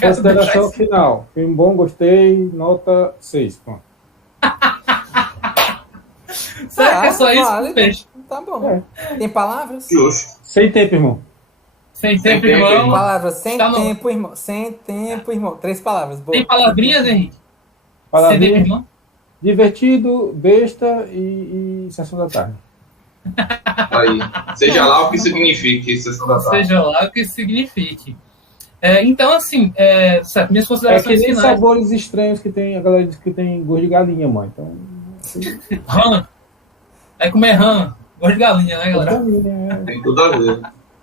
Consideração final. Filme bom, gostei, nota 6. Pronto. Será que é só isso? Vale, Peixe? tá bom. Tem palavras? Justo. Sem tempo, irmão. Sem tempo, tempo, irmão. irmão. Palavras, sem Tá bom. tempo, irmão. Sem tempo, irmão. 3 palavras. Boa. Tem palavrinhas, Henrique? Sem tempo, Palavrinha, irmão? divertido, besta e sessão da tarde. Aí. Seja lá o que signifique sessão da tarde. Seja lá o que isso signifique. Então, assim, certo, minhas É considerações que nem finais. sabores estranhos que tem, a galera diz que tem gosto de galinha, mãe. Então, Rã. Vai comer rã. Gosto de galinha, né, galera? galinha, Tem tudo a ver.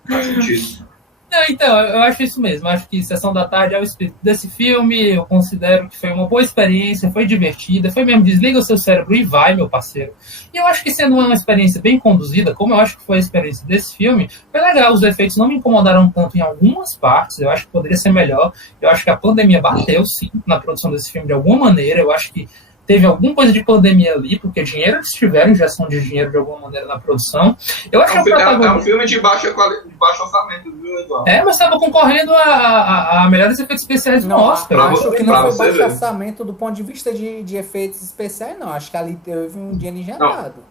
Faz sentido. Não, então, eu acho isso mesmo. Acho que Sessão da Tarde é o espírito desse filme. Eu considero que foi uma boa experiência, foi divertida, foi mesmo, desliga o seu cérebro e vai, meu parceiro. E eu acho que sendo uma experiência bem conduzida, como eu acho que foi a experiência desse filme, foi legal. Os efeitos não me incomodaram tanto em algumas partes. Eu acho que poderia ser melhor. Eu acho que a pandemia bateu, sim, na produção desse filme de alguma maneira. Eu acho que teve alguma coisa de pandemia ali, porque dinheiro eles tiveram, injeção de dinheiro de alguma maneira na produção. Eu acho que É um filme de baixo orçamento, viu, Eduardo? mas estava concorrendo a melhores efeitos especiais do Não, Oscar. acho que não pra foi você baixo ver. orçamento do ponto de vista de efeitos especiais, não. Acho que ali teve um dinheiro injetado.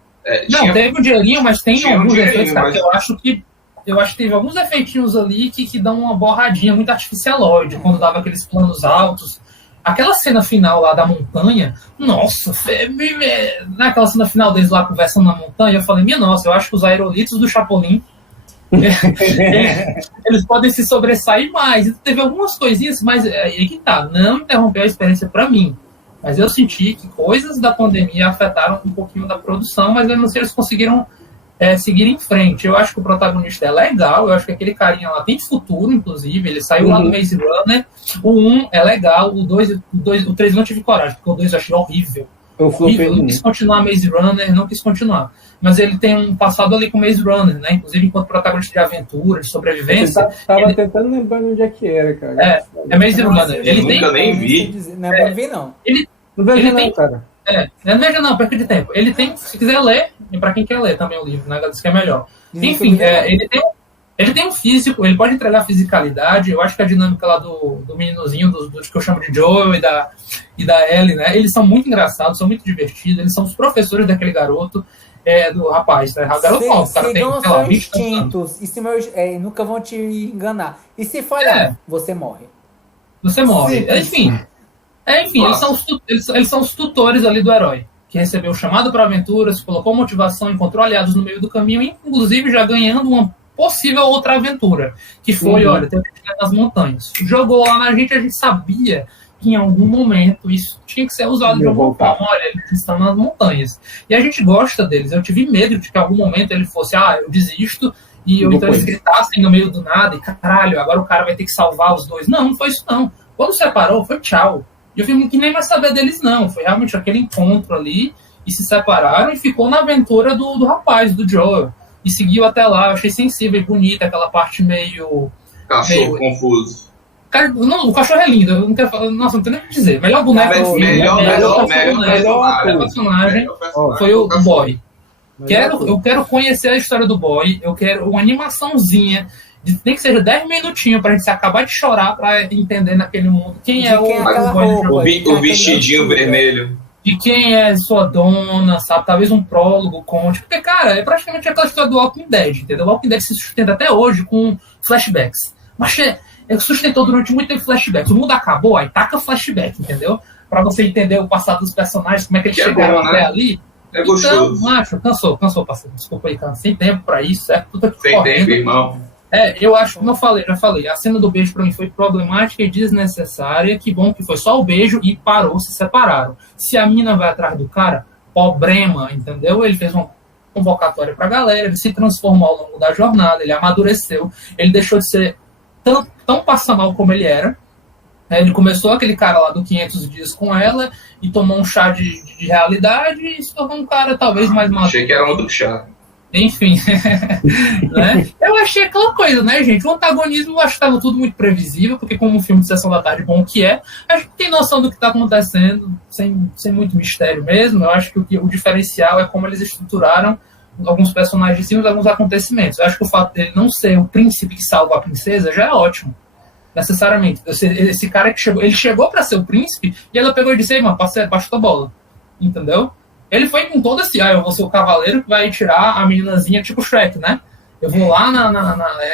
Não, teve um dinheirinho, mas tem tinha um alguns dinheirinho, efeitos, cara, mas- que eu acho que teve alguns efeitinhos ali que dão uma borradinha muito artificialoide, quando dava aqueles planos altos. Aquela cena final lá da montanha, nossa, naquela cena final deles lá conversando na montanha, eu falei, minha nossa, eu acho que os aerolitos do Chapolin eles podem se sobressair mais. Teve algumas coisinhas, mas aí que tá, não interrompeu a experiência para mim. Mas eu senti que coisas da pandemia afetaram um pouquinho da produção, mas eu não sei se eles conseguiram seguir em frente. Eu acho que o protagonista é legal, eu acho que aquele carinha lá tem futuro, inclusive, ele saiu lá do Maze Runner. O 1 é legal, o 3 não tive coragem, porque o 2 eu achei horrível. Eu Horrível, não quis continuar Maze Runner, não quis continuar. Mas ele tem um passado ali com Maze Runner, né? Inclusive enquanto protagonista de aventura, de sobrevivência. Tava tentando lembrar onde é que era, cara. É Maze Runner. Ele nunca tem. nem vi. Não é bom ver, não. Não vejo Ele não, tem- cara. Não veja não, perca de tempo. Ele tem, se quiser ler, e pra quem quer ler também o livro, né? Diz que é melhor. Dizem Enfim, que é ele tem um físico, ele pode entregar fisicalidade. Eu acho que a dinâmica lá do meninozinho, dos que eu chamo de Joel e da Ellie, né? Eles são muito engraçados, são muito divertidos, eles são os professores daquele garoto, do rapaz, né? O garoto novo, o cara tem, Sigam sei lá, seus 20 anos. instintos. E se nunca vão te enganar. E se falhar, você morre. Você morre. Sim. Enfim, eles são os tutores ali do herói, que recebeu o chamado para aventuras, colocou motivação, encontrou aliados no meio do caminho, inclusive já ganhando uma possível outra aventura, que foi, olha, ter nas montanhas. Jogou lá na gente, a gente sabia que em algum momento isso tinha que ser usado de alguma forma. Olha, eles estão nas montanhas. E a gente gosta deles. Eu tive medo de que em algum momento ele fosse, eu desisto, então eles gritassem no meio do nada, e caralho, agora o cara vai ter que salvar os dois. Não foi isso não. Quando separou, foi tchau. E eu fui que nem mais saber deles, não. Foi realmente aquele encontro ali, e se separaram, e ficou na aventura do rapaz, do Joel. E seguiu até lá. Eu achei sensível e bonita, aquela parte meio... Cachorro confuso. Cara, não, o cachorro é lindo. Eu não quero falar, nossa, não tenho nem o que dizer. Melhor boneco. Melhor personagem foi o Boy. Eu quero conhecer a história do Boy. Eu quero uma animaçãozinha. Nem que seja 10 minutinhos pra gente acabar de chorar pra entender naquele mundo quem é o vestidinho vermelho. De quem é sua dona, sabe? Talvez um prólogo, conte. Porque, cara, é praticamente aquela história do Walking Dead, entendeu? O Walking Dead se sustenta até hoje com flashbacks. Mas sustentou durante muito tempo flashbacks. O mundo acabou, aí taca flashback, entendeu? Pra você entender o passado dos personagens, como é que eles chegaram até ali. É gostoso. Então, macho, cansou, parceiro. Desculpa aí, cara. Sem tempo pra isso, certo? Tudo aqui sem correndo. Tempo, irmão. Eu acho, como eu já falei, a cena do beijo pra mim foi problemática e desnecessária. Que bom que foi só o beijo e parou, se separaram. Se a mina vai atrás do cara, problema, entendeu? Ele fez uma convocatória pra galera, ele se transformou ao longo da jornada, ele amadureceu, ele deixou de ser tão passanal como ele era. Ele começou aquele cara lá do 500 dias com ela e tomou um chá de realidade e se tornou um cara talvez mais maduro. Achei que era outro chá. Enfim, né? Eu achei aquela coisa, né, gente? O antagonismo eu acho que estava tudo muito previsível, porque como um filme de Sessão da Tarde bom que é, a gente tem noção do que está acontecendo, sem muito mistério mesmo. Eu acho que o diferencial é como eles estruturaram alguns personagens e alguns acontecimentos. Eu acho que o fato dele não ser o príncipe que salva a princesa já é ótimo. necessariamente. Esse cara que chegou, ele chegou para ser o príncipe e ela pegou e disse: "Ei, mano, passa a bola", entendeu? Ele foi com todo esse, eu vou ser o cavaleiro que vai tirar a meninazinha, tipo Shrek, né? Eu vou lá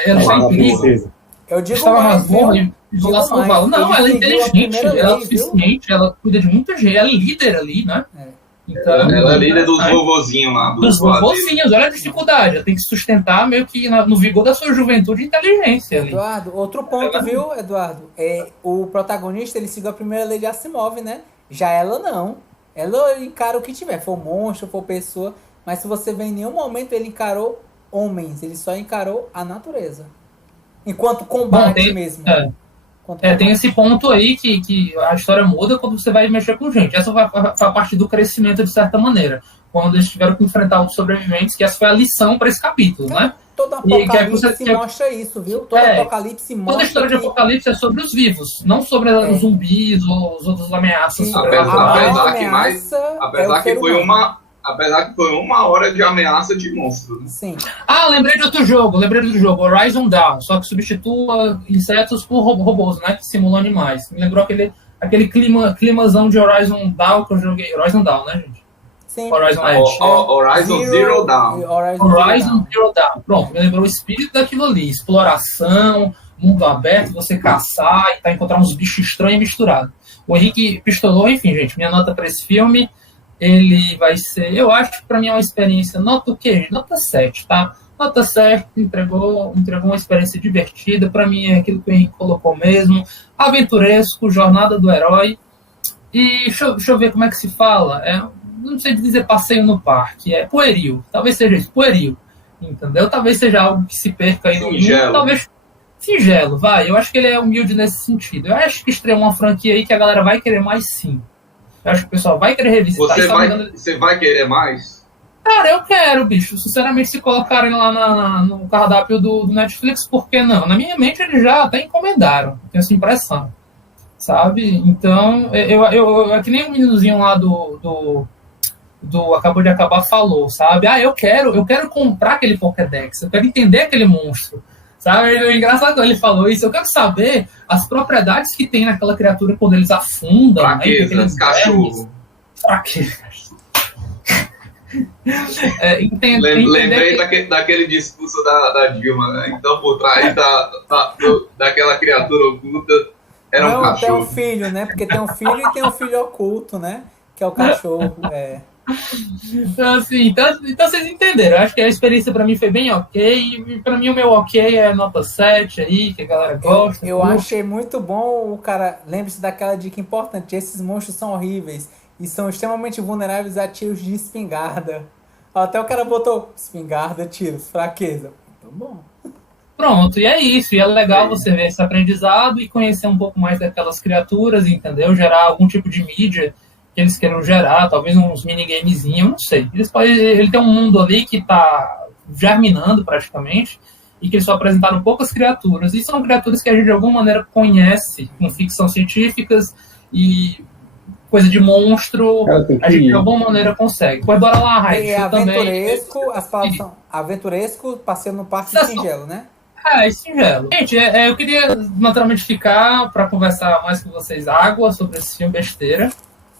ela está em perigo. Eu digo estava mais, masmorra e vou lá salvá-la. Não, ela é inteligente, ela é suficiente, ela cuida de muita gente, ela é líder ali, né? Então, ela é líder dos vovozinhos lá. Dos vovozinhos, olha a dificuldade. Ela tem que sustentar meio que no vigor da sua juventude e inteligência. Eduardo, ali. outro ponto, viu, Eduardo? O protagonista, ele seguiu a primeira lei de Asimov, né? Já ela não. Ela encara o que tiver, for monstro, for pessoa. Mas se você vê em nenhum momento ele encarou homens, ele só encarou a natureza. Enquanto combate mesmo. Tem esse ponto aí que a história muda quando você vai mexer com gente. Essa foi a parte do crescimento, de certa maneira. Quando eles tiveram que enfrentar os sobreviventes, que essa foi a lição para esse capítulo, né? Todo Apocalipse mostra isso, viu? Todo Apocalipse mostra. Toda a história de Apocalipse é sobre os vivos, não sobre os zumbis ou os outros ameaças. Apesar que foi uma hora de ameaça de monstro. Né? Sim. Lembrei do outro jogo, Horizon Dawn, só que substitua insetos por robôs, né? Que simulam animais. Me lembrou aquele climazão de Horizon Dawn que eu joguei. Horizon Dawn, né, gente? Sim. Horizon Edge. Horizon Zero Dawn. Horizon Zero Dawn. Pronto, me lembrou o espírito daquilo ali. Exploração, mundo aberto, você caçar e encontrar uns bichos estranhos misturados. O Henrique pistolou, enfim, gente. Minha nota para esse filme, ele vai ser... Eu acho que para mim é uma experiência... Nota o quê? Nota 7, tá? Nota 7, entregou uma experiência divertida. Para mim é aquilo que o Henrique colocou mesmo. Aventuresco, jornada do herói. E deixa eu ver como é que se fala. Não sei dizer passeio no parque. É pueril. Talvez seja isso, pueril. Entendeu? Talvez seja algo que se perca aí no mundo. Talvez singelo, vai. Eu acho que ele é humilde nesse sentido. Eu acho que estreou uma franquia aí que a galera vai querer mais, sim. Eu acho que o pessoal vai querer revisitar. Você vai querer mais? Cara, eu quero, bicho. Sinceramente, se colocarem lá no cardápio do Netflix, por que não? Na minha mente, eles já até encomendaram. Tenho essa impressão. Sabe? Então, é que nem o meninozinho lá do Acabou de Acabar falou, sabe? Eu quero comprar aquele Pokédex. Eu quero entender aquele monstro. Sabe? É engraçado quando ele falou isso. Eu quero saber as propriedades que tem naquela criatura quando eles afundam. Fraqueza, cachorro. Fraqueza. Lembrei daquele discurso da Dilma, né? Então, por trás daquela criatura oculta era um cachorro. Tem um filho, né? Porque tem um filho e tem um filho oculto, né? Que é o cachorro. Então, assim, então vocês entenderam. Eu acho que a experiência pra mim foi bem ok. E pra mim o meu ok é nota 7 aí, que a galera gosta. Eu achei muito bom o cara. Lembre-se daquela dica importante: esses monstros são horríveis e são extremamente vulneráveis a tiros de espingarda. Até o cara botou espingarda, tiros, fraqueza. Muito bom. Pronto, e é isso. E é legal você ver esse aprendizado e conhecer um pouco mais daquelas criaturas, entendeu? Gerar algum tipo de mídia que eles queiram gerar, talvez uns minigamezinhos, não sei. Ele tem um mundo ali que está germinando praticamente e que eles só apresentaram poucas criaturas. E são criaturas que a gente de alguma maneira conhece com ficção científicas e coisa de monstro, a gente de alguma maneira consegue. Pois bora lá, Raid. É aventuresco, as palavras são aventuresco, passeio no parque singelo, né? Singelo. Gente, eu queria naturalmente ficar para conversar mais com vocês sobre esse filme besteira.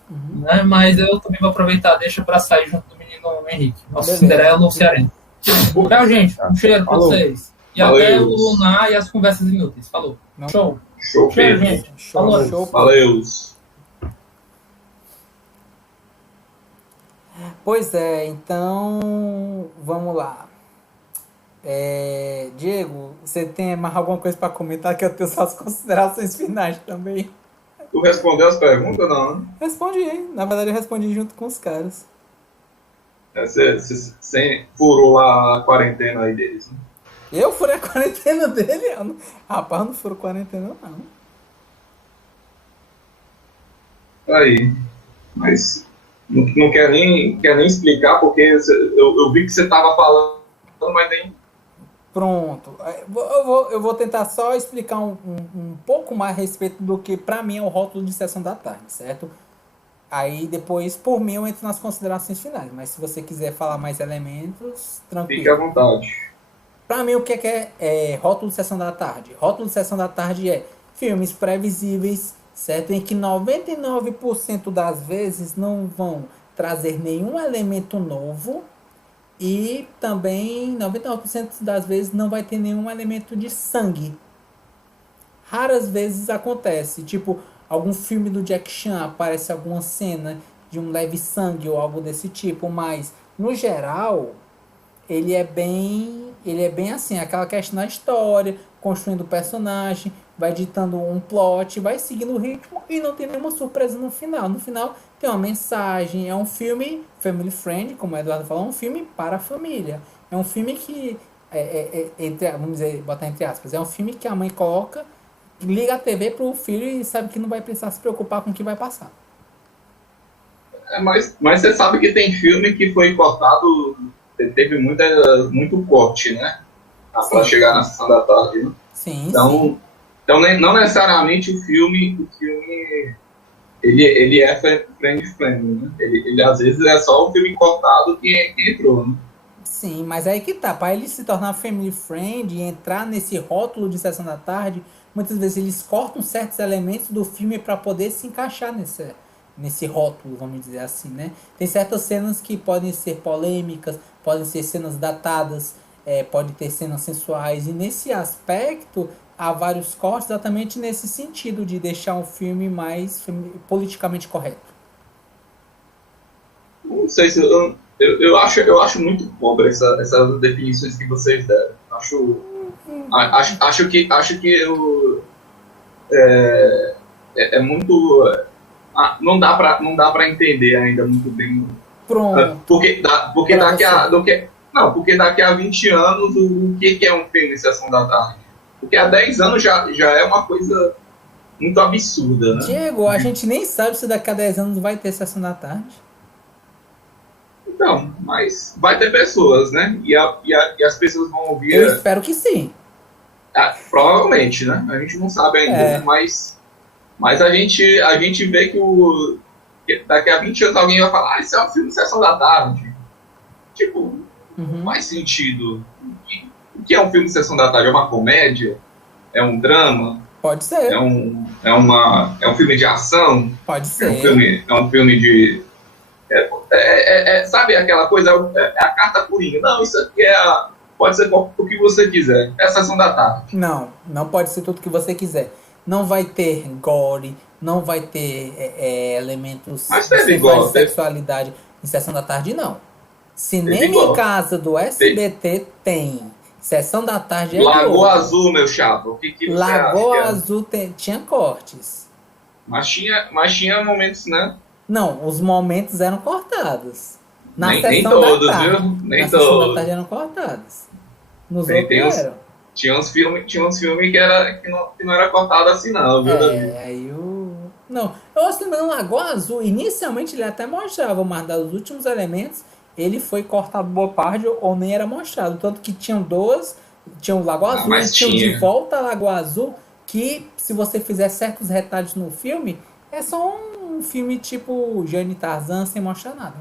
Né? Mas eu também vou aproveitar, deixa para sair junto do menino Henrique, nosso Cinderela cearense. Tchau, gente. Um cheiro para vocês. E até o Lunar e as conversas inúteis. Falou. Show. Cheiro, gente. Falou. Valeu. Pois é, então vamos lá. Diego, você tem mais alguma coisa para comentar? Que eu tenho suas considerações finais também. Tu respondeu as perguntas, não, né? Respondi. Na verdade, eu respondi junto com os caras. Você furou lá a quarentena aí deles, né? Eu furei a quarentena dele? Rapaz, eu não furo quarentena, não. Aí. Mas não quer nem explicar, porque eu vi que você tava falando, mas nem... Pronto. Eu vou tentar só explicar um pouco mais a respeito do que, pra mim, é o rótulo de Sessão da Tarde, certo? Aí, depois, por mim, eu entro nas considerações finais. Mas se você quiser falar mais elementos, tranquilo. Fique à vontade. Pra mim, o que é rótulo de Sessão da Tarde? Rótulo de Sessão da Tarde é filmes previsíveis, certo? Em que 99% das vezes não vão trazer nenhum elemento novo e também 99% das vezes não vai ter nenhum elemento de sangue. Raras vezes acontece, tipo, algum filme do Jack Chan aparece alguma cena de um leve sangue ou algo desse tipo, mas no geral ele é bem assim, aquela questão da história, construindo o personagem, vai ditando um plot, vai seguindo o ritmo e não tem nenhuma surpresa no final. No final tem uma mensagem, é um filme family friend, como o Eduardo falou, um filme para a família. É um filme que, vamos dizer, botar entre aspas, é um filme que a mãe coloca, liga a TV pro filho e sabe que não vai precisar se preocupar com o que vai passar. Mas você sabe que tem filme que foi cortado, teve muito corte, né? Para chegar na sessão da tarde. Né? Sim, então, não necessariamente o filme ele é friendly, né? Ele às vezes é só o filme cortado que entrou, né? Sim, mas aí que tá, para ele se tornar family friend e entrar nesse rótulo de sessão da tarde, muitas vezes eles cortam certos elementos do filme para poder se encaixar nesse rótulo, vamos dizer assim, né? Tem certas cenas que podem ser polêmicas, podem ser cenas datadas, pode ter cenas sensuais, e nesse aspecto há vários cortes exatamente nesse sentido de deixar um filme mais politicamente correto. Não sei se eu acho muito pobre essas definições que vocês deram. Acho que é muito. Não dá para entender ainda muito bem. Pronto. Porque daqui a 20 anos o que é um filme de sessão da tarde? Porque há 10 anos já é uma coisa muito absurda, né? Diego, a gente nem sabe se daqui a 10 anos vai ter sessão da tarde. Então, mas vai ter pessoas, né? E as pessoas vão ouvir. Eu espero que sim. Provavelmente, né? A gente não sabe ainda, mas a gente vê que daqui a 20 anos alguém vai falar, isso é um filme de sessão da tarde. Tipo, não faz sentido. O que é um filme de sessão da tarde? É uma comédia? É um drama? Pode ser. É um filme de ação? Pode ser. É um filme de... sabe aquela coisa? É a carta coringa. Não, isso aqui pode ser o que você quiser. É a sessão da tarde. Não pode ser tudo que você quiser. Não vai ter gore, não vai ter elementos de sexualidade em sessão da tarde, não. Cinema em casa do SBT tem. Sessão da tarde Lagoa Azul, meu chapa. O que Lagoa Azul tinha cortes. Mas tinha momentos, né? Não, os momentos eram cortados. Nem todos, viu? Nem todos. Sessão da tarde eram cortados. Nos outros eram. Tinha uns filmes que não era cortado assim, não, viu, Davi? Não, eu acho que no Lagoa Azul, inicialmente ele até mostrava, mas dos últimos elementos, ele foi cortado boa parte ou nem era mostrado. Tanto que tinham o Lagoa Azul e tinham De Volta a Lagoa Azul, que se você fizer certos retalhos no filme, é só um filme tipo Jane Tarzan sem mostrar nada.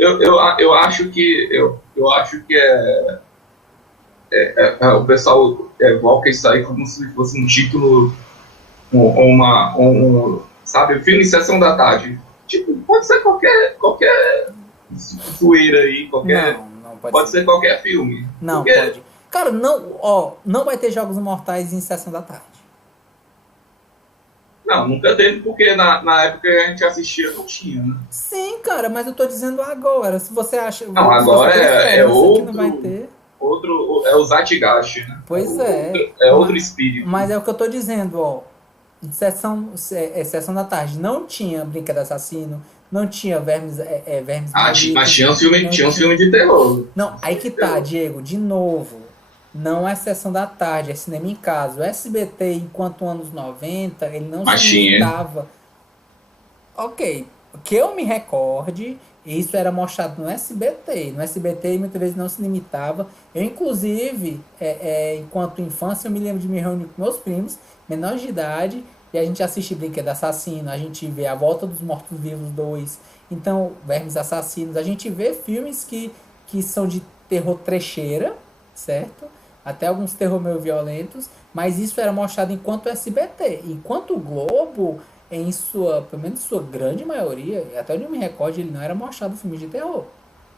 Eu acho que o pessoal evoca isso aí como se fosse um título, sabe, filme de sessão da tarde. Tipo, pode ser qualquer zoeira aí, não pode ser qualquer filme. Não, pode. Cara, não vai ter Jogos Mortais em sessão da tarde. Não, nunca teve, porque na época que a gente assistia não tinha, né? Sim, cara, mas eu tô dizendo agora. Se você acha... Não, agora é outro... Não vai ter. É o Zeitgeist, né? Pois é outro espírito. Mas é o que eu tô dizendo, ó. Sessão da tarde não tinha Brinquedo Assassino, não tinha Vermes mas tinha um filme de terror. Não, aí que tá, Diego, de novo. Não é sessão da tarde, é cinema em casa. O SBT, enquanto anos 90, ele não se limitava. Ok, que eu me recorde, isso era mostrado no SBT. No SBT, muitas vezes não se limitava. Eu, inclusive, enquanto infância, eu me lembro de me reunir com meus primos, menores de idade, e a gente assiste Brinquedo Assassino, a gente vê A Volta dos Mortos-Vivos 2, então, Vermes Assassinos, a gente vê filmes que são de terror trecheira, certo? até alguns terror meio violentos, mas isso era mostrado enquanto SBT. Enquanto o Globo, pelo menos em sua grande maioria, até onde eu me recordo, ele não era mostrado filme de terror.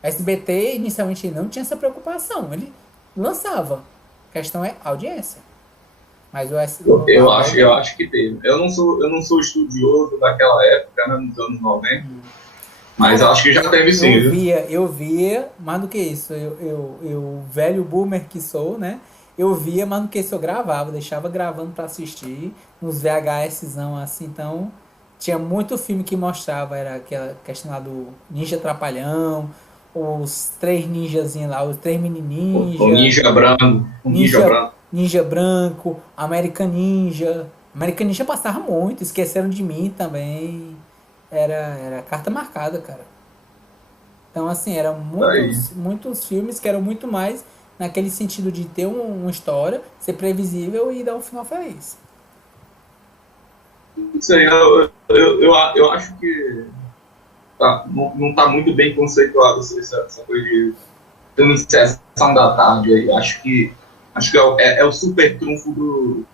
SBT, inicialmente, não tinha essa preocupação. Ele lançava. A questão é audiência. Mas eu acho que teve. Eu não sou estudioso daquela época, né, nos anos 90, mas eu acho que já teve sim. Eu via, mais do que isso, eu velho boomer que sou, né? Eu via, mais do que isso eu gravava, deixava gravando para assistir, nos VHSzão assim, então tinha muito filme que mostrava, era aquela questão lá do Ninja Trapalhão, os 3 ninjazinhos lá, os 3 mini ninja. O Ninja Branco. Ninja Branco, American Ninja. American Ninja passava muito, Esqueceram de Mim também. Era carta marcada, cara. Então, assim, eram muitos filmes que eram muito mais naquele sentido de ter uma história, ser previsível e dar um final feliz. Isso aí, eu acho que não está muito bem conceituado essa coisa de filme Sessão da Tarde aí. Acho que é o super trunfo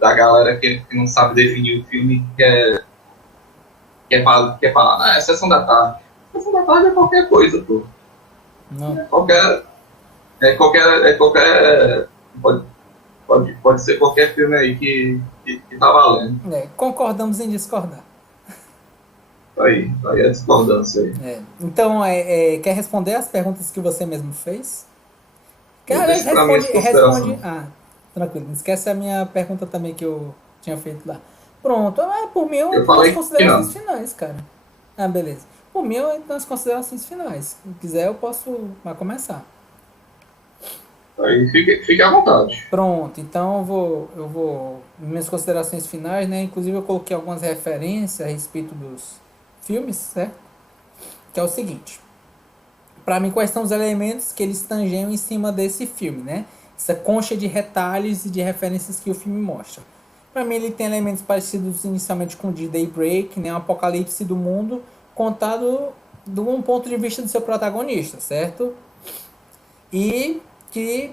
da galera que não sabe definir o filme, quer falar, é Sessão da Tarde. Sessão da Tarde é qualquer coisa, pô. Não. Pode ser qualquer filme aí que tá valendo. Concordamos em discordar. Aí a discordância aí. Então, quer responder as perguntas que você mesmo fez? Responde. Tranquilo. Não esquece a minha pergunta também que eu tinha feito lá. Pronto. Por mim, eu tenho as considerações finais, cara. Beleza. Por mim, eu tenho as considerações finais. Se quiser, eu posso começar. Aí, fique à vontade. Pronto. Então, eu vou... Minhas considerações finais, né? Inclusive, eu coloquei algumas referências a respeito dos filmes, certo? Que é o seguinte. Para mim, quais são os elementos que eles tangeiam em cima desse filme, né? Essa concha de retalhos e de referências que o filme mostra. Para mim, ele tem elementos parecidos inicialmente com o de Daybreak, né? Um apocalipse do mundo contado de um ponto de vista do seu protagonista, certo? E que,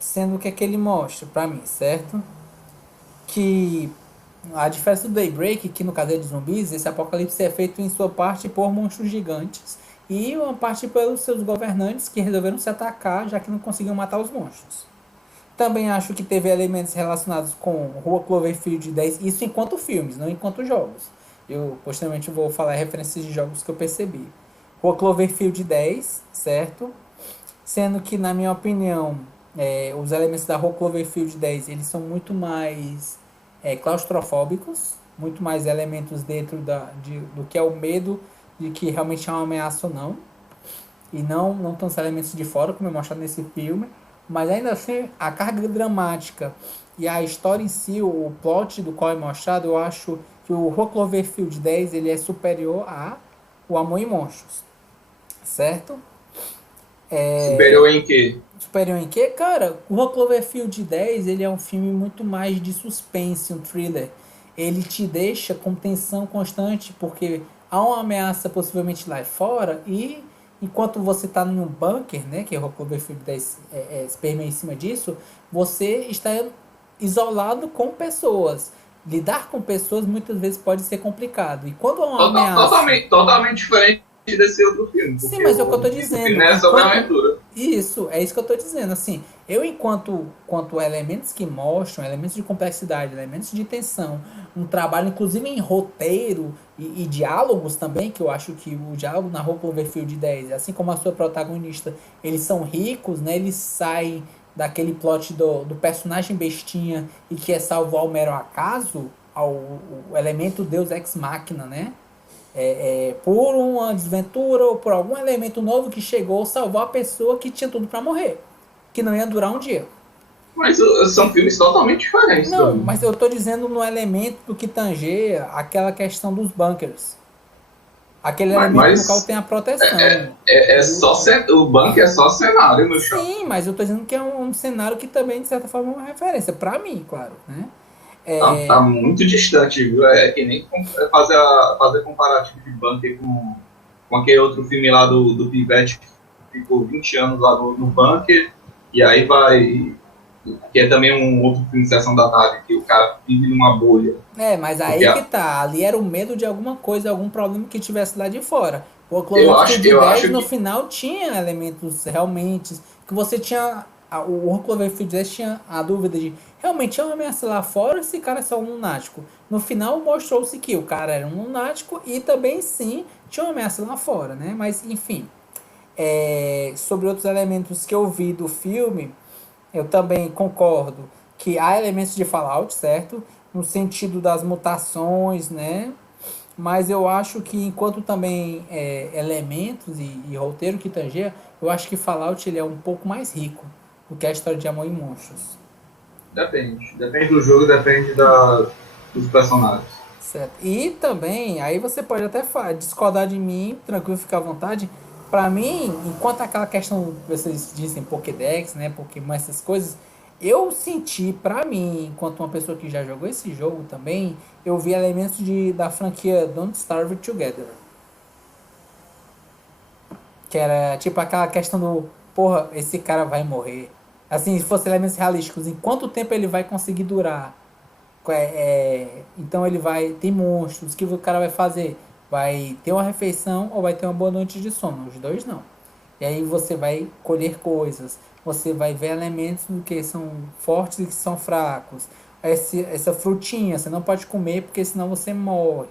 sendo o que é que ele mostra para mim, certo? Que a diferença do Daybreak, que no caso é de zumbis, esse apocalipse é feito em sua parte por monstros gigantes e uma parte pelos seus governantes que resolveram se atacar, já que não conseguiam matar os monstros. Também acho que teve elementos relacionados com Rua Cloverfield 10, isso enquanto filmes, não enquanto jogos. Eu posteriormente vou falar referências de jogos que eu percebi. Rua Cloverfield 10, certo? Sendo que, na minha opinião, os elementos da Rua Cloverfield 10, eles são muito mais claustrofóbicos, muito mais elementos dentro do que é o medo de que realmente é uma ameaça ou não. E não tantos elementos de fora, como é mostrado nesse filme. Mas ainda assim, a carga dramática e a história em si, o plot do qual é mostrado, eu acho que o Rua Cloverfield 10 ele é superior a O Amor em Monstros. Certo? Superior em quê? Superior em quê? Cara, o Rua Cloverfield 10 ele é um filme muito mais de suspense, um thriller. Ele te deixa com tensão constante, porque há uma ameaça possivelmente lá fora e enquanto você está num bunker, né, que é o Cloverfield 10 se permeia em cima disso, você está isolado com pessoas. Lidar com pessoas muitas vezes pode ser complicado. E quando há uma ameaça... Totalmente diferente desse outro filme. Sim, mas é o que eu estou dizendo. É sobre aventura. Isso, é isso que eu estou dizendo. Assim, eu enquanto elementos que mostram, elementos de complexidade, elementos de tensão, um trabalho inclusive em roteiro e diálogos também, que eu acho que o diálogo na Rua Cloverfield 10, assim como a sua protagonista, eles são ricos, né? Eles saem daquele plot do personagem bestinha e que é salvo ao mero acaso, o elemento Deus Ex Machina, né? Por uma desventura ou por algum elemento novo que chegou, salvar a pessoa que tinha tudo para morrer, que não ia durar um dia. Mas são filmes totalmente diferentes. Não, mas eu tô dizendo no elemento que tangeia aquela questão dos bunkers. Aquele elemento no qual tem a proteção. O bunker é só cenário, meu chão. Sim, mas eu tô dizendo que é um cenário que também, de certa forma, é uma referência. Pra mim, claro, né? Tá muito distante, viu? É que nem fazer comparativo de bunker com aquele outro filme lá do Pivete, que ficou 20 anos lá no bunker E aí vai... Que é também um outro filme de Sessão da Tarde, que o cara vive numa bolha. Mas aí Porque que tá. Ali era o medo de alguma coisa, algum problema que tivesse lá de fora. O eu Cloverfield acho 10 no que... final tinha elementos realmente que você tinha. O Cloverfield 10 tinha a dúvida de realmente é uma ameaça lá fora ou esse cara é só um lunático? No final mostrou-se que o cara era um lunático e também sim tinha uma ameaça lá fora, né? Mas enfim. Sobre outros elementos que eu vi do filme, eu também concordo que há elementos de Fallout, certo? No sentido das mutações, né? Mas eu acho que enquanto também elementos e roteiro que tangeia, eu acho que Fallout ele é um pouco mais rico do que a história de Amor e Monstros. Depende. Depende do jogo, depende dos personagens. Certo. E também, aí você pode até discordar de mim, tranquilo, fica à vontade. Pra mim, enquanto aquela questão, vocês dizem Pokédex, né, Pokémon, essas coisas, eu senti, pra mim, enquanto uma pessoa que já jogou esse jogo também, eu vi elementos da franquia Don't Starve Together. Que era tipo aquela questão do, porra, esse cara vai morrer. Assim, se fosse elementos realísticos, em quanto tempo ele vai conseguir durar? Então ele vai. Tem monstros. O que o cara vai fazer? Vai ter uma refeição ou vai ter uma boa noite de sono? Os dois não. E aí você vai colher coisas. Você vai ver elementos que são fortes e que são fracos. Essa frutinha você não pode comer porque senão você morre.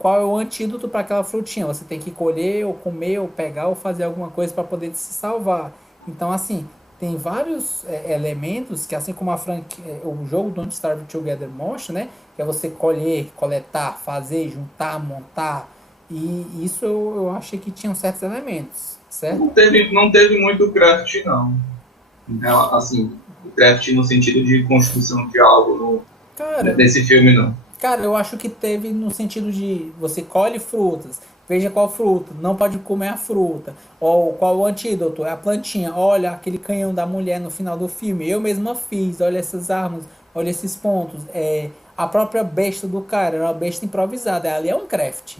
Qual é o antídoto para aquela frutinha? Você tem que colher, ou comer, ou pegar, ou fazer alguma coisa para poder se salvar. Então, assim, tem vários elementos que, assim como o jogo Don't Starve Together mostra, né? Que é você colher, coletar, fazer, juntar, montar. E isso eu achei que tinham certos elementos, certo? Não teve muito craft, não. Assim, craft no sentido de construção de algo nesse filme, não. Cara, eu acho que teve no sentido de você colhe frutas, veja qual fruta, não pode comer a fruta, ou qual o antídoto, é a plantinha, olha aquele canhão da mulher no final do filme, eu mesma fiz, olha essas armas, olha esses pontos, a própria besta do cara, era uma besta improvisada, ali é um craft.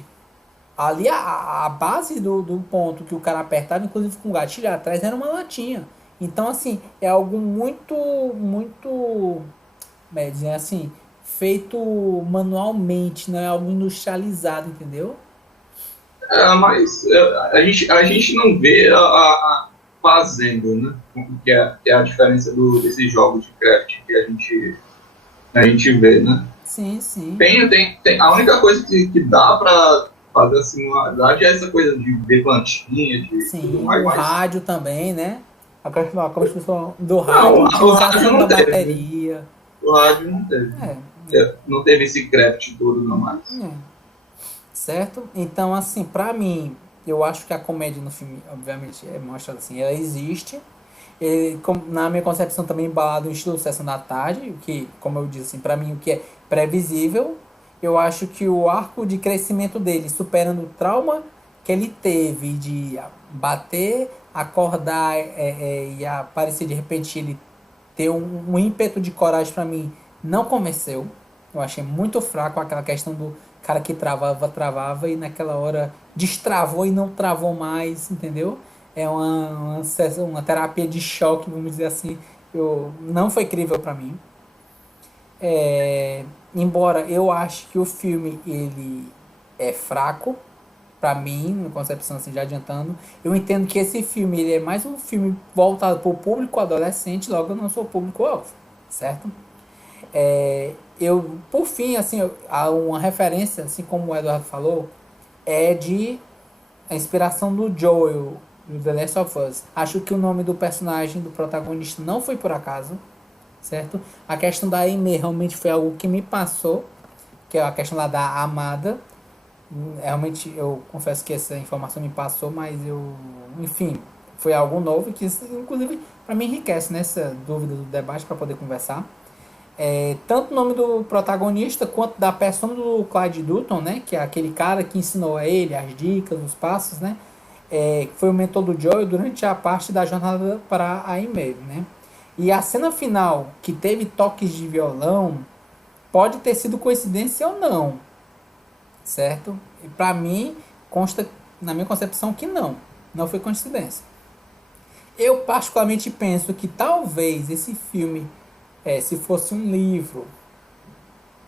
Ali a base do ponto que o cara apertava, inclusive com o gatilho atrás, era uma latinha. Então, assim, é algo muito, muito, dizer assim, feito manualmente, não é algo industrializado, entendeu? Mas a gente não vê a fazendo, né? Que é a diferença desses jogos de craft que a gente vê, né? Sim, sim. A única coisa que dá pra fazer assim, uma verdade é essa coisa de ver plantinha, de sim, tudo mais. O rádio também, né? A construção do rádio, rádio, a utilização da bateria. O rádio não teve. Não teve esse craft todo, não mais. Certo? Então, assim, pra mim, eu acho que a comédia no filme, obviamente, mostra assim, ela existe. Na minha concepção também embalado no estilo Sessão da Tarde, o que, como eu disse, assim, pra mim o que é previsível. Eu acho que o arco de crescimento dele, superando o trauma que ele teve de bater, acordar e aparecer de repente ele ter um ímpeto de coragem, pra mim, não convenceu. Eu achei muito fraco aquela questão do cara que travava e naquela hora destravou e não travou mais, entendeu? É uma terapia de choque, vamos dizer assim. Não foi crível pra mim. Embora eu ache que o filme ele é fraco, pra mim, na concepção assim, já adiantando, eu entendo que esse filme ele é mais um filme voltado para o público adolescente, logo eu não sou público-alvo, certo? Por fim, assim, há uma referência, assim como o Eduardo falou, de a inspiração do Joel, do The Last of Us. Acho que o nome do personagem, do protagonista, não foi por acaso, certo? A questão da Amy realmente foi algo que me passou, que é a questão lá da amada. Realmente, eu confesso que essa informação me passou, mas enfim, foi algo novo que, inclusive, para mim enriquece nessa dúvida do debate para poder conversar. Tanto o nome do protagonista quanto da persona do Clyde Dutton, né, que é aquele cara que ensinou a ele as dicas, os passos, né, foi o mentor do Joel durante a parte da jornada para a e-mail, né. E a cena final, que teve toques de violão, pode ter sido coincidência ou não, certo? E para mim, consta na minha concepção que não foi coincidência. Eu particularmente penso que talvez esse filme, se fosse um livro,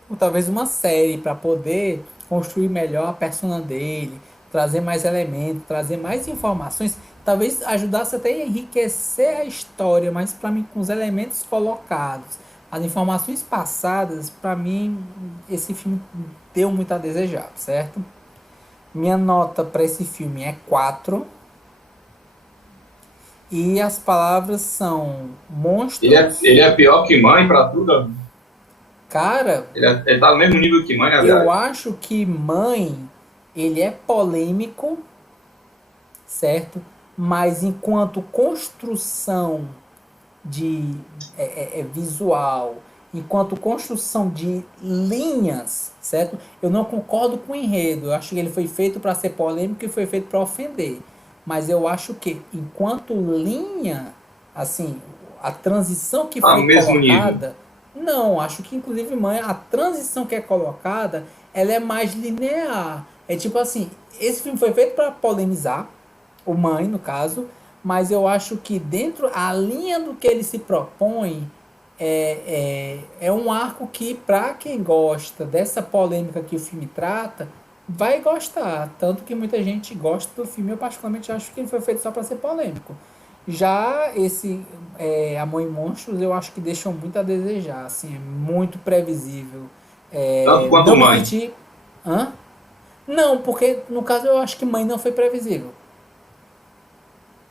ou talvez uma série, para poder construir melhor a persona dele, trazer mais elementos, trazer mais informações, talvez ajudasse até a enriquecer a história, mas para mim com os elementos colocados, as informações passadas, para mim esse filme deu muito a desejar, certo? Minha nota para esse filme é 4. E as palavras são monstros. Ele é pior que Mãe pra tudo. Cara, Ele tá no mesmo nível que Mãe, aliás. eu acho que Mãe, ele é polêmico, certo? Mas enquanto construção de visual, enquanto construção de linhas, certo? Eu não concordo com o enredo. Eu acho que ele foi feito para ser polêmico e foi feito para ofender. Mas eu acho que, enquanto linha, assim, a transição que foi colocada... Não, acho que, inclusive, Mãe, a transição que é colocada, ela é mais linear. É tipo assim, esse filme foi feito para polemizar, o Mãe, no caso, mas eu acho que dentro, a linha do que ele se propõe é um arco que, para quem gosta dessa polêmica que o filme trata, vai gostar. Tanto que muita gente gosta do filme. Eu particularmente acho que ele foi feito só para ser polêmico. Já esse Amor e Monstros, eu acho que deixam muito a desejar. Assim, é muito previsível. Tanto quanto Mãe. Hã? Não, porque no caso eu acho que Mãe não foi previsível.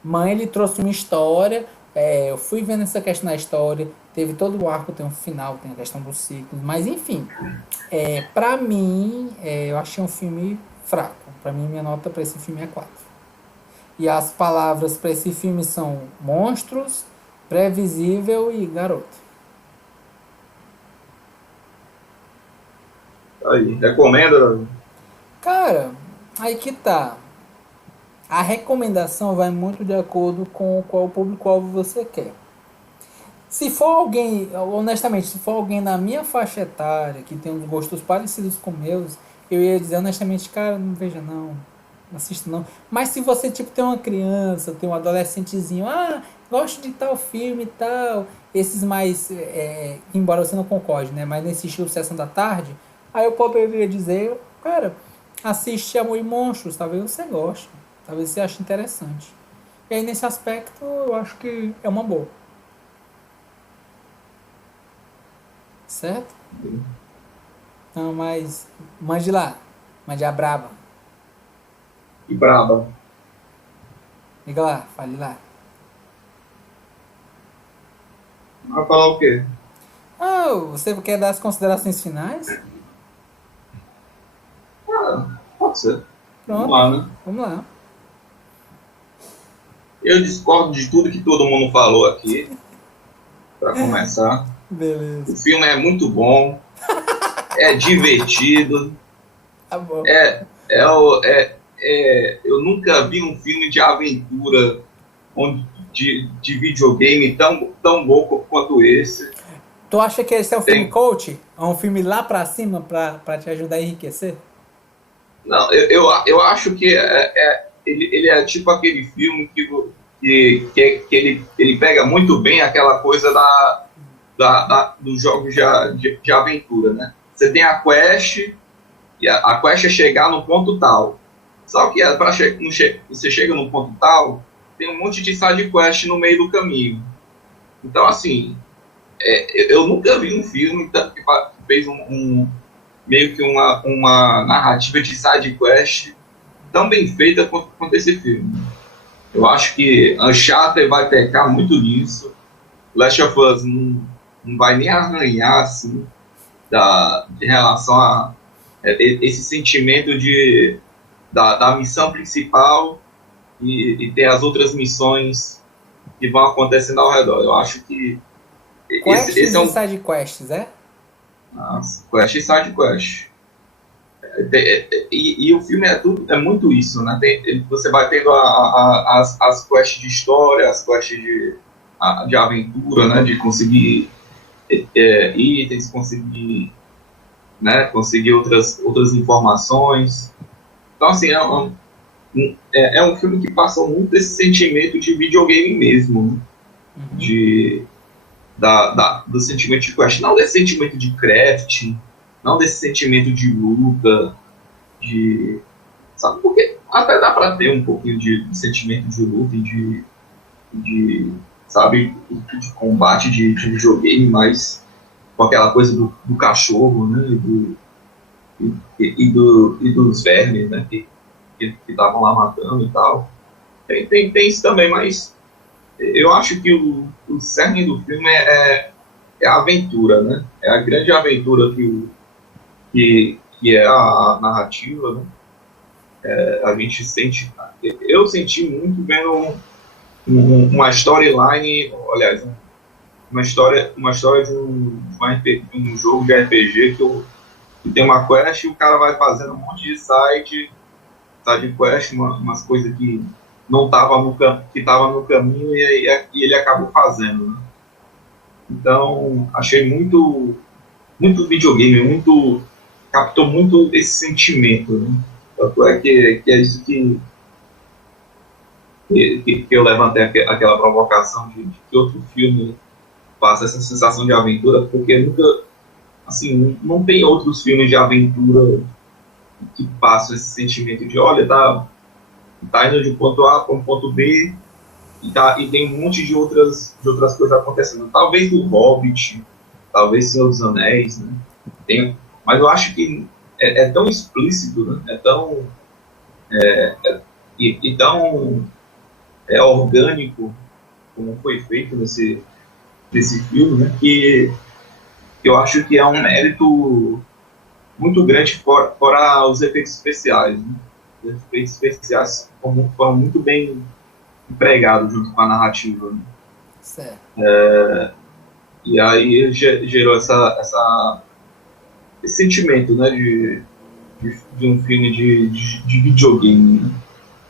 Mãe, ele trouxe uma história. Eu fui vendo essa questão da história. Teve todo o arco, tem um final, tem a questão dos ciclos. Mas enfim, pra mim, eu achei um filme fraco. Pra mim, minha nota pra esse filme é 4. E as palavras pra esse filme são monstros, previsível e garoto. Aí, recomenda? Cara, aí que tá. A recomendação vai muito de acordo com qual público-alvo você quer. Se for alguém, honestamente, se for alguém na minha faixa etária, que tem uns gostos parecidos com meus, eu ia dizer honestamente, cara, não veja não assista não. Mas se você tipo tem uma criança, tem um adolescentezinho, gosto de tal filme e tal, esses mais, embora você não concorde, né, mas nesse estilo Sessão da Tarde, aí eu poderia dizer, cara, assiste Amor e Monstros, talvez você goste, talvez você ache interessante. E aí nesse aspecto eu acho que é uma boa. Certo? Não, mas mande lá, mande a braba. E braba. Liga lá, fale lá. Vai falar o quê? Você quer dar as considerações finais? Pode ser. Pronto. Vamos lá, né? Vamos lá. Eu discordo de tudo que todo mundo falou aqui. Pra começar. Beleza. O filme é muito bom. É divertido. Tá bom. Eu nunca vi um filme de aventura de videogame tão bom quanto esse. Tu acha que esse é um filme coach? É um filme lá pra cima pra te ajudar a enriquecer? Não, eu acho que ele é tipo aquele filme que ele pega muito bem aquela coisa dos jogos de aventura, né? Você tem a quest, e a quest é chegar no ponto tal. Só que você chega no ponto tal, tem um monte de side quest no meio do caminho. Então, assim, eu nunca vi um filme que fez meio que uma narrativa de side quest tão bem feita quanto esse filme. Eu acho que Uncharted vai pecar muito nisso. Last of Us não vai nem arranhar assim, de relação a esse sentimento da missão principal e ter as outras missões que vão acontecendo ao redor. Eu acho que esse é um side quests, quest e side quest. E o filme é muito isso, né? Você vai tendo as quests de história, as quests de aventura, né? De conseguir itens, conseguir conseguir outras informações. Então, assim, é um filme que passa muito esse sentimento de videogame mesmo, né? Do sentimento de quest, não desse sentimento de craft, não desse sentimento de luta, sabe, porque até dá pra ter um pouquinho de sentimento de luta e sabe, de combate de videogame, mas com aquela coisa do cachorro, né, e dos vermes, né, que estavam lá matando e tal. Tem isso também, mas eu acho que o cerne do filme é a aventura, né? É a grande aventura que é a narrativa, né? A gente sente... Eu senti muito vendo uma storyline, aliás, uma história de um jogo de RPG que tem uma quest e o cara vai fazendo um monte de side quest, umas coisas que não estavam que estavam no caminho e ele acabou fazendo, né? Então, achei muito videogame, captou muito esse sentimento, né? Tanto é que é isso que eu levantei aquela provocação de que outro filme passa essa sensação de aventura, porque nunca, assim, não tem outros filmes de aventura que passam esse sentimento de, olha, tá indo de ponto A para um ponto B e tem um monte de outras coisas acontecendo. Talvez do Hobbit, talvez Senhor dos Anéis, né? Mas eu acho que é tão explícito, né? É tão tão orgânico como foi feito nesse filme, né? Que eu acho que é um mérito muito grande fora os efeitos especiais, né? Os efeitos especiais foram muito bem empregados junto com a narrativa, né? Certo. E aí gerou esse sentimento, né, de um filme de videogame, né?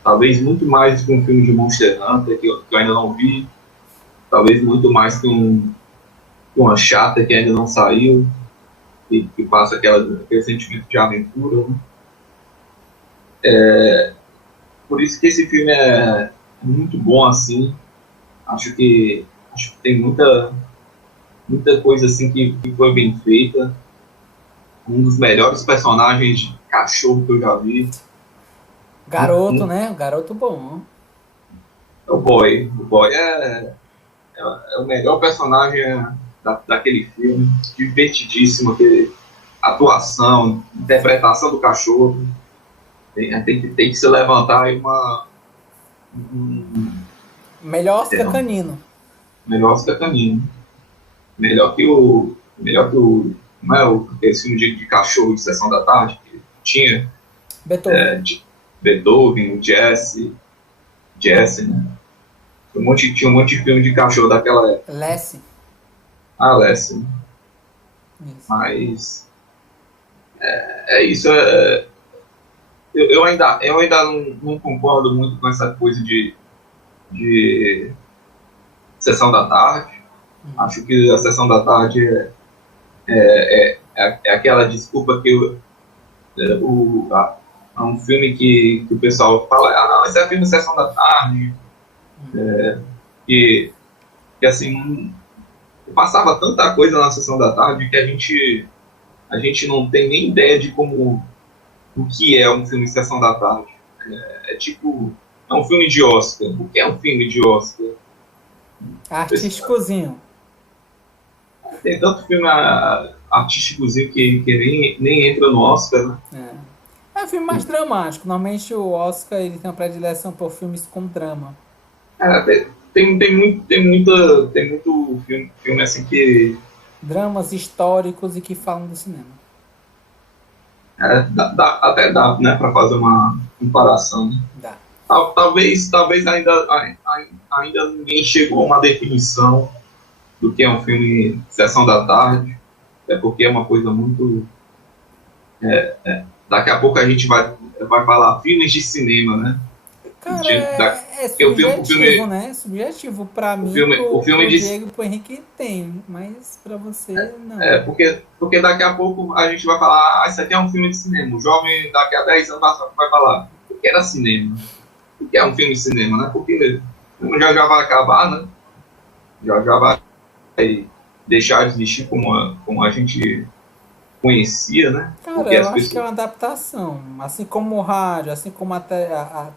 Talvez muito mais que um filme de Monster Hunter, que eu ainda não vi, talvez muito mais que um Uncharted, que ainda não saiu, que passa aquele sentimento de aventura, né? Por isso que esse filme é muito bom, assim. Acho que tem muita coisa assim que foi bem feita. Um dos melhores personagens de cachorro que eu já vi. Garoto, né? O garoto bom. O Boy. O Boy é o melhor personagem daquele filme. Divertidíssimo. Atuação, interpretação do cachorro. Tem que se levantar aí Melhor Oscar Canino. Melhor Oscar Canino. Melhor que o não é esse filme de cachorro de Sessão da Tarde que tinha Beethoven. Beethoven, Jesse, né? Tinha um monte de filme de cachorro daquela época. Lassie. Lassie. Isso. Mas é isso. Eu ainda não concordo muito com essa coisa de Sessão da Tarde. Acho que a Sessão da Tarde é aquela desculpa que é um filme que o pessoal fala, não, esse é filme de Sessão da Tarde, que assim, passava tanta coisa na Sessão da Tarde que a gente não tem nem ideia de o que é um filme de Sessão da Tarde. É um filme de Oscar. O que é um filme de Oscar? Artísticozinho. Tem tanto filme artísticozinho que nem entra no Oscar, né? É um filme mais dramático. Normalmente o Oscar ele tem uma predileção por filmes com drama. Tem muito filme assim que... Dramas históricos e que falam do cinema. Até dá, né, para fazer uma comparação, né? Dá. Talvez ainda ninguém chegou a uma definição do que é um filme de Sessão da Tarde, porque é uma coisa muito... daqui a pouco a gente vai falar filmes de cinema, né? Cara, é subjetivo, né? Subjetivo pra mim, o filme pro Diego e pro Henrique tem, mas pra você não. Porque daqui a pouco a gente vai falar, isso aqui é um filme de cinema. O jovem daqui a 10 anos vai falar, que era cinema? O que é um filme de cinema, né? Porque já vai acabar, né? Já vai deixar de existir como a gente conhecia, né? Cara, Porque eu as acho que é pessoas... uma adaptação. Assim como o rádio, assim como a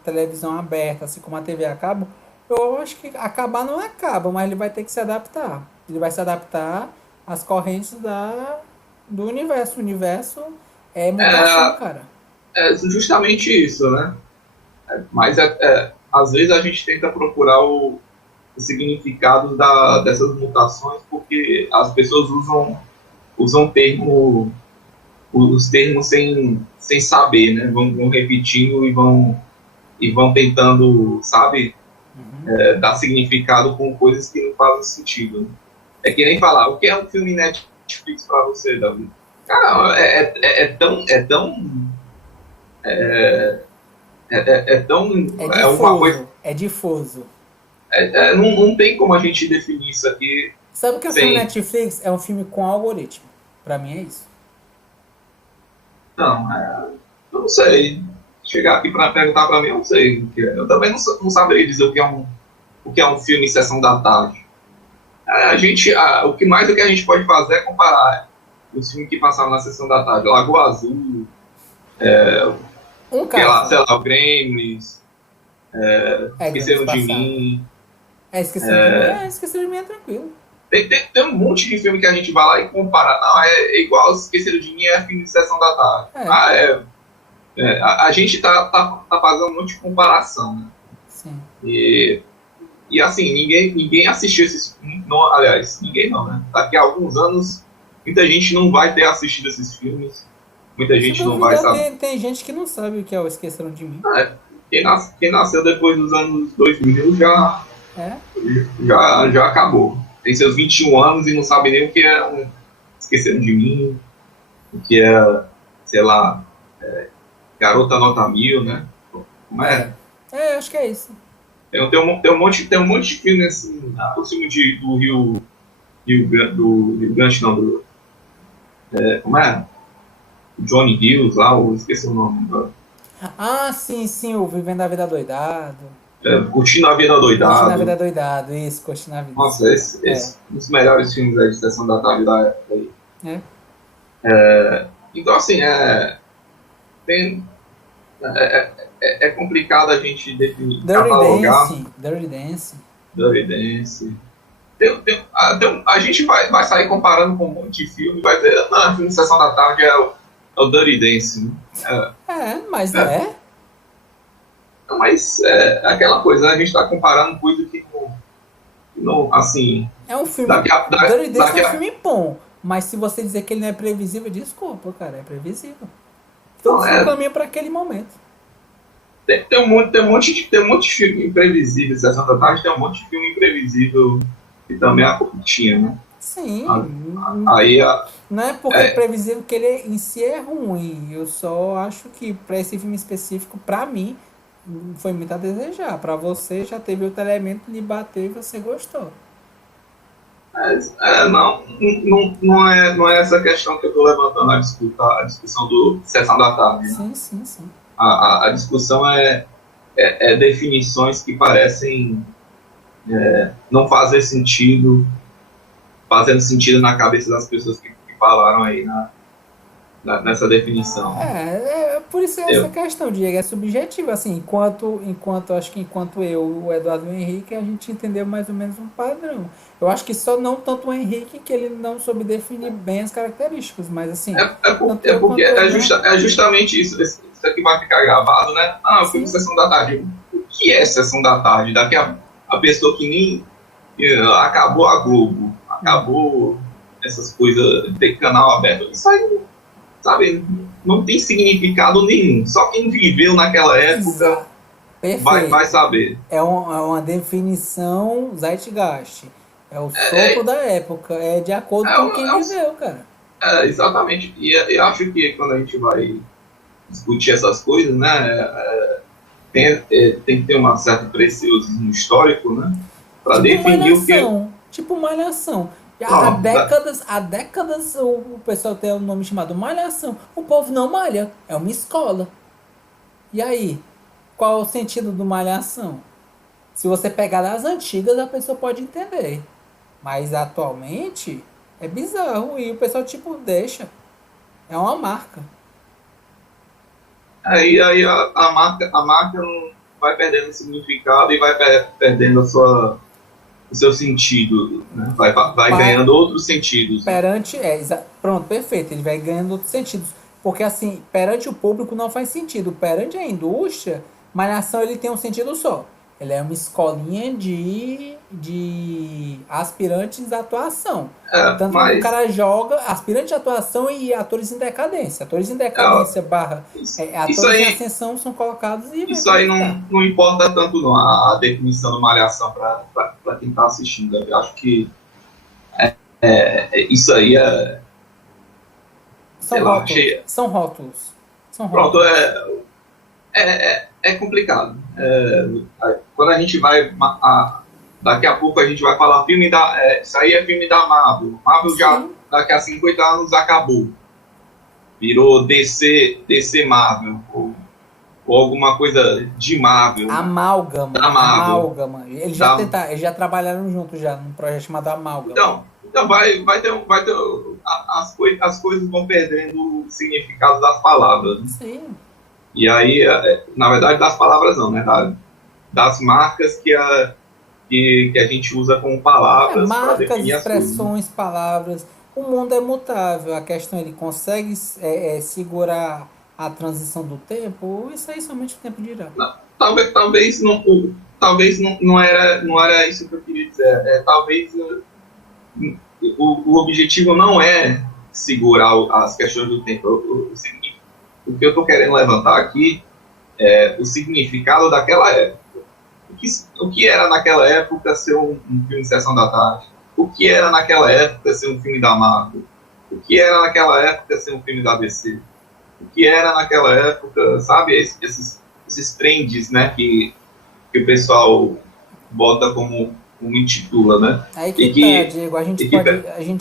televisão aberta, assim como a TV a cabo, eu acho que acabar não acaba, mas ele vai ter que se adaptar. Ele vai se adaptar às correntes do universo. O universo é mutação, cara. É justamente isso, né? Mas às vezes a gente tenta procurar o significado dessas mutações porque as pessoas usam os termos sem saber, né? Vão repetindo e vão tentando, sabe, dar significado com coisas que não fazem sentido. Né? É que nem falar, o que é um filme Netflix para você, Davi? Cara, É uma coisa, difuso, é difuso. não tem como a gente definir isso aqui Sabe o que é um filme sem... Netflix? É um filme com algoritmo. Pra mim é isso. Não, eu não sei. Chegar aqui para perguntar para mim, eu não sei o que é. Eu também não saberia dizer o que é um filme em sessão da tarde. O que mais que a gente pode fazer é comparar os filmes que passavam na sessão da tarde. Lagoa Azul, Um caso. sei lá, o Gremlins, Esqueceram de passado. Mim. Esqueceram de mim é tranquilo. Tem um monte de filme que a gente vai lá e compara. Não, é igual Esqueceram de Mim, é filme de sessão da tarde. A gente tá fazendo um monte de comparação, né? Sim. E assim, ninguém assistiu esses filmes. Aliás, ninguém não, né? Daqui a alguns anos, muita gente não vai ter assistido esses filmes. Muita gente não vai saber. Tem gente que não sabe o que é o Esqueceram de Mim. Quem nasceu depois dos anos 2000 já acabou. Tem seus 21 anos e não sabe nem o que é Esqueceram de Mim, o que é, sei lá, Garota Nota 1000, né? Como é? Acho que é isso. Tem um monte de filme assim, por cima do Rio Grande, não, como é? Johnny Hills lá, eu esqueci o nome. Sim, o Vivendo a Vida Doidado. Curtindo a Vida Doidado. Curtindo a Vida Doidado, isso, Curtindo a Vida. Nossa, esse um dos melhores filmes aí de sessão da tarde da época aí. Então, assim, é complicado a gente definir, catalogar. Dirty Dancing. A gente vai sair comparando com um monte de filme, vai ver, não, filme de sessão da tarde é o Dirty Dancing. Mas Mas é aquela coisa, né? A gente está comparando coisa que não, assim... É um filme... Dirty Dancing é um filme bom, mas se você dizer que ele não é previsível, desculpa, cara, é previsível. Então você caminha para aquele momento. Tem um monte de filme imprevisível, Sessão da Tarde tem um monte de filme imprevisível que também tinha, né? Sim. Não é porque é previsível que ele em si é ruim. Eu só acho que para esse filme específico, para mim, foi muito a desejar. Para você, já teve outro elemento de bater e você gostou. Não é essa questão que eu estou levantando a discussão do Sessão da Tarde. Né? Sim. A discussão é definições que parecem não fazer sentido, fazendo sentido na cabeça das pessoas que falaram aí nessa definição. Por isso essa questão, Diego, é subjetiva, assim, enquanto eu, o Eduardo e o Henrique, a gente entendeu mais ou menos um padrão. Eu acho que só não tanto o Henrique, que ele não soube definir bem as características, mas assim... Porque é justamente isso aqui vai ficar gravado, né? Eu fui Sessão da Tarde. O que é Sessão da Tarde? Daqui a pessoa que nem... acabou a Globo, acabou essas coisas, ter canal aberto, isso aí, sabe, não tem significado nenhum. Só quem viveu naquela época vai saber. É uma definição Zeitgeist. É o sopro da época. É de acordo com quem viveu, cara. Exatamente. E eu acho que quando a gente vai discutir essas coisas, né, tem que ter um certo preciosismo histórico, né, para definir o que... Tipo Malhação. Há décadas o pessoal tem um nome chamado Malhação. O povo não malha. É uma escola. E aí? qual é o sentido do Malhação? Se você pegar das antigas, a pessoa pode entender. Mas atualmente é bizarro e o pessoal tipo deixa. É uma marca. Aí a marca não vai perdendo significado e vai perdendo o seu sentido, né? Vai ganhando outros sentidos. Perante, pronto, perfeito, ele vai ganhando outros sentidos. Porque assim, perante o público não faz sentido. Perante a indústria, Malhação ele tem um sentido só. Ele é uma escolinha de aspirantes à atuação. Tanto que o cara joga aspirantes de atuação e atores em decadência. Atores em decadência barra atores em ascensão são colocados e... Isso aí não importa tanto não, a definição do Malhação para quem está assistindo. Eu acho que isso aí São rótulos. Pronto, é complicado. Quando a gente vai... daqui a pouco a gente vai falar filme da... isso aí é filme da Marvel. Marvel já, daqui a 50 anos, acabou. Virou DC Marvel. Ou alguma coisa de Marvel. Amálgama. Da Marvel. Amálgama. Eles já trabalharam juntos já num projeto chamado Amálgama. Então vai ter as coisas vão perdendo o significado das palavras. Né? Sim. E aí, na verdade, das palavras não, né? Das marcas que a gente usa como palavras. Marcas, expressões, palavras. O mundo é mutável. A questão, ele consegue segurar a transição do tempo? Isso aí somente o tempo dirá. Não, talvez não era isso que eu queria dizer. Talvez o objetivo não é segurar as questões do tempo. O que eu estou querendo levantar aqui é o significado daquela época. O que era naquela época ser um filme de Sessão da Tarde? O que era naquela época ser um filme da Marvel? O que era naquela época ser um filme da DC? O que era naquela época, sabe, esses trends, né, que o pessoal bota como intitula, né? Aí que tá, Diego, a gente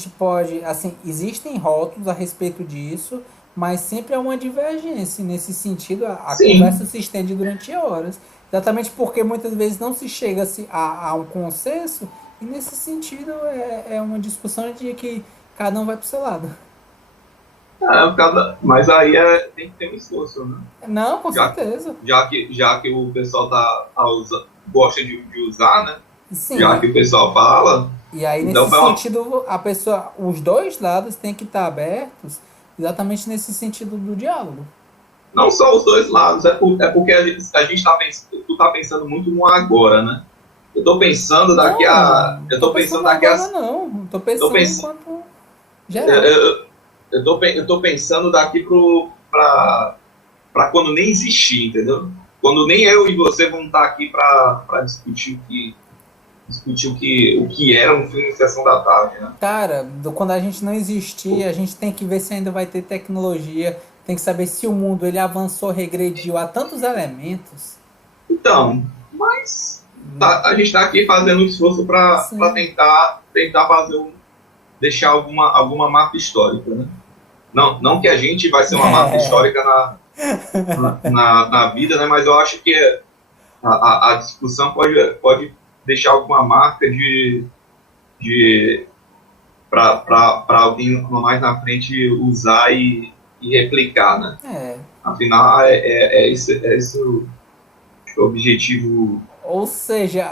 pode, assim, existem rótulos a respeito disso, mas sempre há uma divergência. Nesse sentido, a conversa se estende durante horas. Exatamente porque muitas vezes não se chega a um consenso, e nesse sentido é uma discussão de que cada um vai pro seu lado. Mas aí tem que ter um esforço, né? Não, com certeza. Já que o pessoal gosta de usar, né? Sim. Já que o pessoal fala. E aí, nesse sentido, os dois lados têm que estar abertos exatamente nesse sentido do diálogo. Não só os dois lados, porque a gente tu tá pensando muito no agora, né? Eu tô pensando daqui a... Eu tô pensando daqui a... Não, tô pensando enquanto geral. Eu tô pensando daqui pra quando nem existir, entendeu? Quando nem eu e você vão estar aqui pra discutir o que era um filme de Sessão da Tarde, né? Cara, quando a gente não existir, a gente tem que ver se ainda vai ter tecnologia, tem que saber se o mundo ele avançou, regrediu a tantos elementos. Então, mas a gente está aqui fazendo um esforço para tentar deixar alguma marca histórica, né? Não que a gente vai ser uma marca histórica na vida, né? Mas eu acho que a discussão pode deixar alguma marca para alguém mais na frente usar e replicar, né? Afinal, esse o objetivo. Ou seja,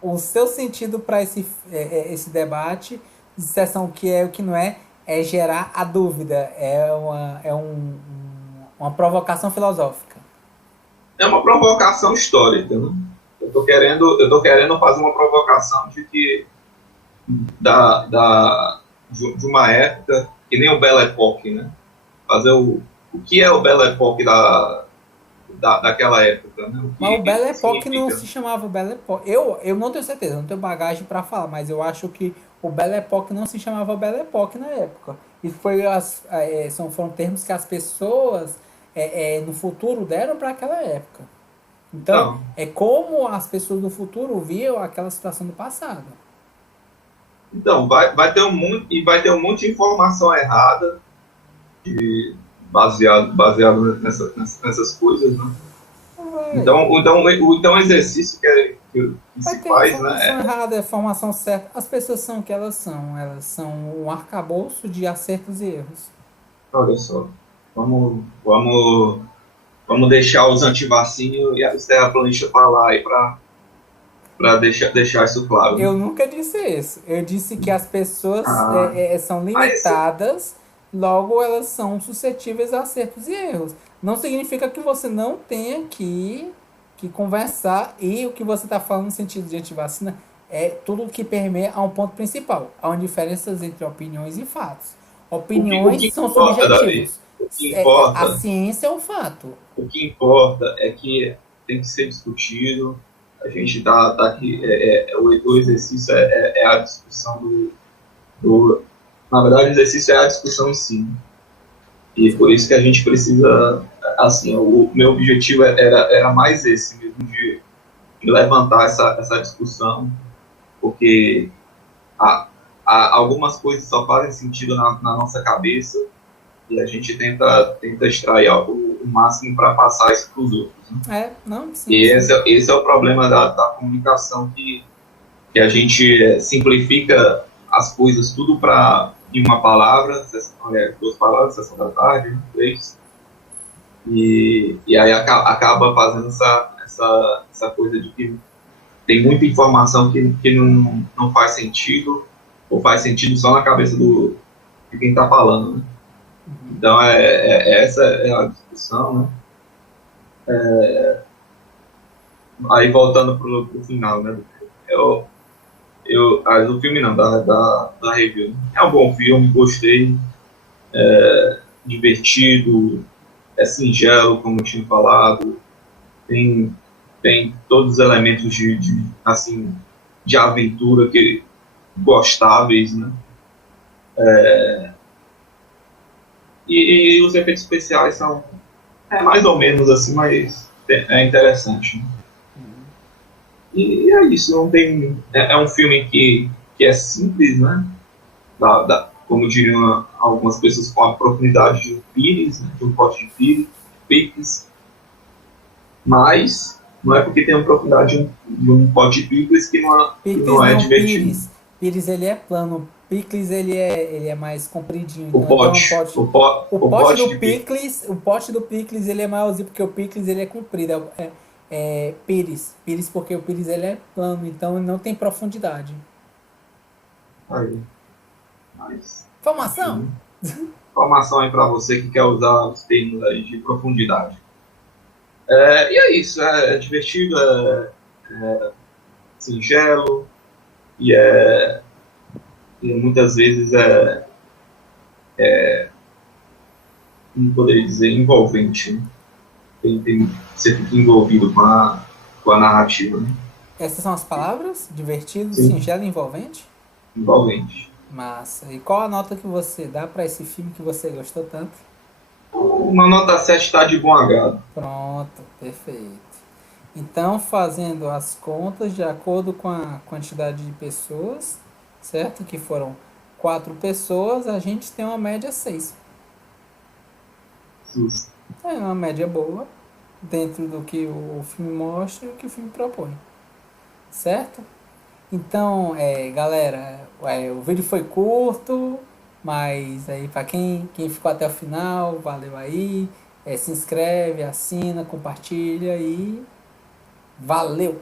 o seu sentido para esse debate de sessão o que é e o que não é gerar a dúvida, uma provocação filosófica. É uma provocação histórica, né? Eu tô querendo fazer uma provocação de que de uma época que nem o Belle Époque, né? Fazer o que é o Belle Époque daquela época, né? Mas o Belle Époque não se chamava Belle Époque. Eu não tenho certeza, não tenho bagagem para falar, mas eu acho que o Belle Époque não se chamava Belle Époque na época. E foram termos que as pessoas no futuro deram para aquela época. Então, é como as pessoas do futuro viam aquela situação do passado. Então, vai ter um monte de informação errada baseado nessas coisas, né? Então o exercício que Vai se ter faz, informação né? errada, informação certa. As pessoas são o que elas são. Elas são um arcabouço de acertos e erros. Olha só, vamos, vamos, vamos deixar os antivacinhos e os terraplanistas falar aí para deixar isso claro, né? Eu nunca disse isso. Eu disse que as pessoas Ah, são mas limitadas, logo elas são suscetíveis a acertos e erros. Não significa que você não tenha que conversar, e o que você está falando no sentido de antivacina é tudo o que permeia a um ponto principal. Há diferenças entre opiniões e fatos. o Opiniões que são importa, Davi? subjetivos. O que A importa ciência é um fato. O que importa é que tem que ser discutido. A gente tá aqui. O exercício é a discussão do. Na verdade, o exercício é a discussão em si, né? E por isso que a gente precisa. Assim, o meu objetivo era mais esse mesmo, de levantar essa discussão, porque há, algumas coisas só fazem sentido na nossa cabeça e a gente tenta extrair o máximo para passar isso para os outros, né? Não, sim, E sim. esse é o problema da comunicação, que a gente simplifica as coisas tudo em uma palavra, duas palavras, sessão da tarde, né, três, e aí acaba fazendo essa coisa de que tem muita informação que não faz sentido, ou faz sentido só na cabeça de quem está falando, né? Então, essa é a discussão, né? Aí, voltando pro final, né? Do filme não, da review. É um bom filme, gostei, divertido, é singelo, como eu tinha falado, tem todos os elementos assim, de aventura gostáveis, né? E os efeitos especiais são mais ou menos assim, mas é interessante, né? E é isso, não tem. É um filme que é simples, né? Como diriam algumas pessoas, com a profundidade de um pires, né? De um pote de picles, mas não é porque tem a profundidade de um pote de picles que Picles não é não, divertido. pires. Pires ele é plano. Picles ele é mais compridinho. O Então pote, é um pote. o pote de picles. O pote do picles ele é maiorzinho porque o picles ele é comprido. Pires. Pires porque o pires ele é plano, então ele não tem profundidade. Aí, mas, Informação? informação aí para você que quer usar os termos aí de profundidade. E é isso, é divertido, é singelo e muitas vezes como poderia dizer, envolvente, né? Você fica envolvido com a narrativa, né? Essas são as palavras? Divertido, Sim. singelo e envolvente? Envolvente. Massa. E qual a nota que você dá para esse filme que você gostou tanto? Uma nota 7 está de bom agrado. Pronto, perfeito. Então, fazendo as contas de acordo com a quantidade de pessoas, certo? Que foram 4 pessoas, a gente tem uma média 6. Sus. É uma média boa, dentro do que o filme mostra e o que o filme propõe. Certo? Então, galera, o vídeo foi curto, mas aí para quem ficou até o final, valeu aí. Se inscreve, assina, compartilha e valeu!